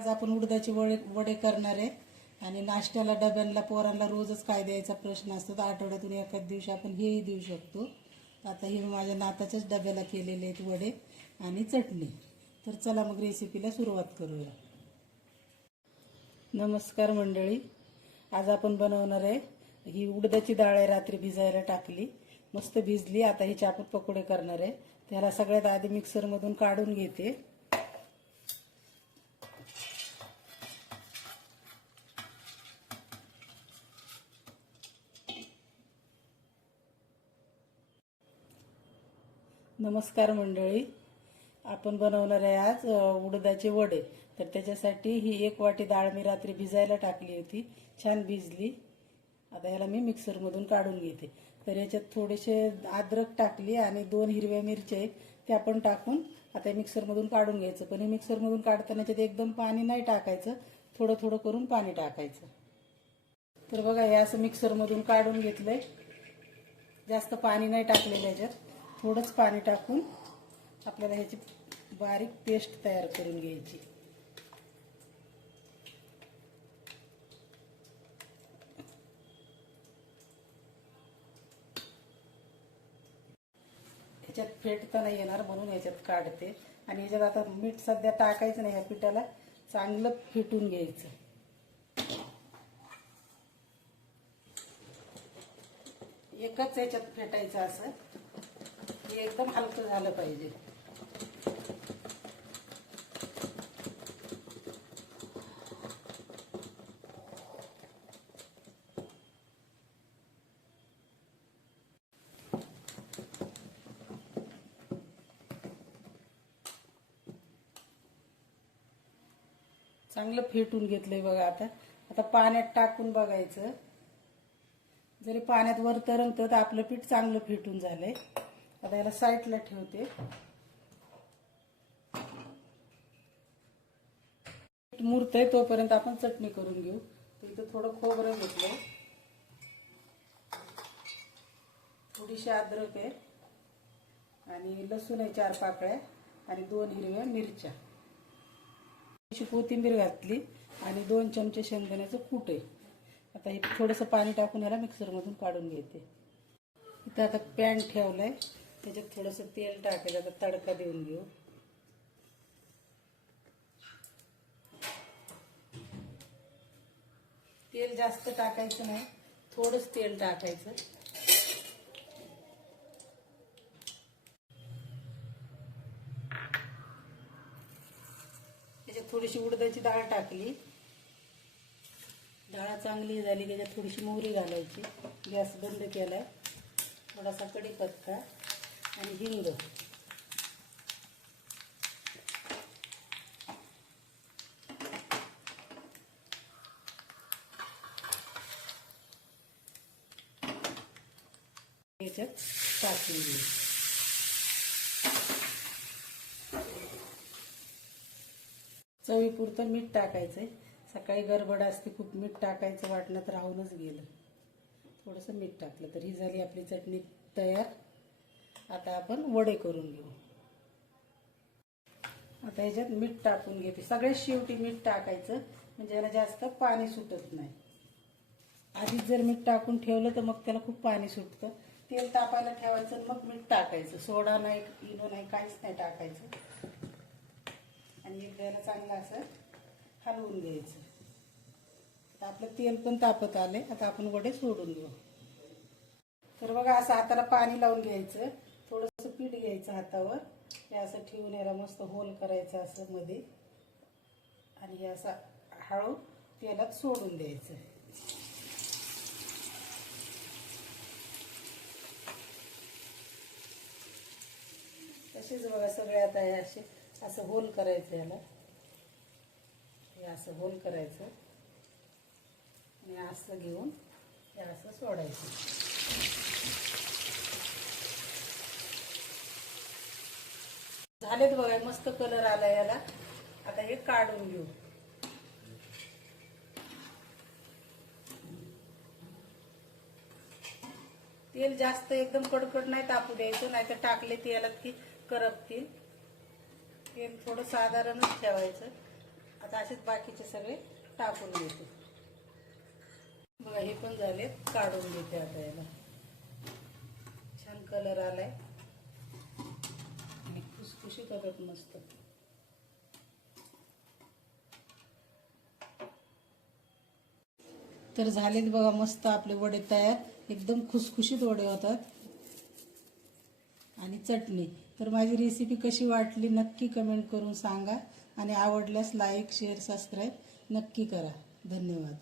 आज आपण उडदाचे वडे वडे करणार आहे. आणि नाश्त्याला डब्यांना पोरांना रोजच काय द्यायचा प्रश्न असतो तर आठवड्यातून एखाद दिवशी आपण हेही देऊ शकतो. आता हे माझ्या नाताच्याच डब्याला केलेले आहेत वडे आणि चटणी. तर चला मग रेसिपीला सुरुवात करूया. नमस्कार मंडळी. आज आपण बनवणार आहे ही उडदाची डाळ आहे रात्री भिजायला टाकली. मस्त भिजली. आता हिचे आपण पकोडे करणार आहे. त्याला सगळ्यात आधी मिक्सरमधून काढून घेते. नमस्कार मंडळी. आपण बनवणार आहे आज उडदाचे वडे. तर त्याच्यासाठी ही एक वाटी डाळ मी रात्री भिजायला टाकली होती. छान भिजली. आता ह्याला मी मिक्सरमधून काढून घेते. तर याच्यात थोडेसे अद्रक टाकली आणि दोन हिरव्या मिरच्या आहेत त्या पण टाकून आता मिक्सरमधून काढून घ्यायचं. पण हे मिक्सरमधून काढताना त्यात एकदम पाणी नाही टाकायचं. थोडं थोडं करून पाणी टाकायचं. तर बघा हे असं मिक्सरमधून काढून घेतलंय. जास्त पाणी नाही टाकलेलं याच्यात. थोडंच पाणी टाकून आपल्याला ह्याची बारीक पेस्ट तयार करून घ्यायची. ह्याच्यात फेटता नाही येणार म्हणून ह्याच्यात काढते. आणि ह्याच्यात आता मीठ सध्या टाकायचं नाही ह्या पिठाला चांगलं फेटून घ्यायचं. एकच ह्याच्यात फेटायचं असं. हे एकदम हलकं झालं पाहिजे. चांगलं फेटून घेतलंय बघा आता. आता पाण्यात टाकून बघायचं. जरी पाण्यात वर तरंगतं तर आपलं पीठ चांगलं फेटून झालंय. आता याला साईडला ठेवते. पीठ आहे तोपर्यंत आपण चटणी करून घेऊ. तर इथं थोडं खोबरं घेतलंय. थोडीशी अद्रक आहे. आणि लसूण आहे चार पाकळ्या आणि दोन हिरव्या मिरच्या. थोडीशी कोथिंबीर घातली आणि दोन चमचे शेंगदाण्याचं कूट आहे. आता हे थोडंसं पाणी टाकून याला मिक्सरमधून काढून घेते. इथं आता पॅन ठेवलाय. त्याच्यात थोडंसं तेल टाकायचं आता तडका देऊन घेऊ. तेल जास्त टाकायचं नाही थोडंच तेल टाकायचं. त्याच्यात थोडीशी उडदाची डाळ टाकली. डाळ चांगली झाली त्याच्यात थोडीशी मोहरी घालायची. गॅस बंद केलाय. थोडासा कढीपत्ता. आणि हिंग. याच्यात टाकून घेऊ चवीपुरतं मीठ टाकायचंय. सकाळी गडबड असते खूप मीठ टाकायचं वाटण्यात राहूनच गेलं. थोडंसं मीठ टाकलं तर ही झाली आपली चटणी तयार. आता आपण वडे करून घेऊ. आता ह्याच्यात मीठ टाकून घेते. सगळ्यात शेवटी मीठ टाकायचं म्हणजे याला जास्त पाणी सुटत नाही. आधीच जर मीठ टाकून ठेवलं तर मग त्याला खूप पाणी सुटतं. तेल तापायला ठेवायचं मग मीठ टाकायचं. सोडा नाही इनो नाही काहीच नाही टाकायचं. आणि एकदा चांगलं असं हलवून घ्यायचं. तर आपलं तेल पण तापत आले आता आपण वडे सोडून घेऊ. तर बघा असं हाताला पाणी लावून घ्यायचं. पीठ घ्यायचं हातावर. हे असं ठेवून याला मस्त होल करायचं असं मध्ये. आणि हे असं हळू तेलात सोडून द्यायचं. तसेच बघा सगळे आता हे असे असं होल करायचं याला. हे असं होल करायचं. आणि असं घेऊन हे असं सोडायचं. झालेत बघा मस्त कलर आला याला. आता हे काढून घेऊ. तेल जास्त एकदम कडकड नाही तापू द्यायचं नाही तर टाकले तेलात की करपतील. तेल थोडं साधारणच ठेवायचं. आता असेच बाकीचे सगळे टाकून घेते. बघा हे पण झाले काढून घेते आता याला. छान कलर आलाय. आणि खुसखुशीत मस्त. तर झालेत बघा मस्त आपले वडे तयार. एकदम खुसखुशीत वडे होतात. आणि चटणी. तर माझी रेसिपी कशी वाटली नक्की कमेंट करून सांगा. आणि आवडल्यास लाईक शेअर सबस्क्राईब नक्की करा. धन्यवाद.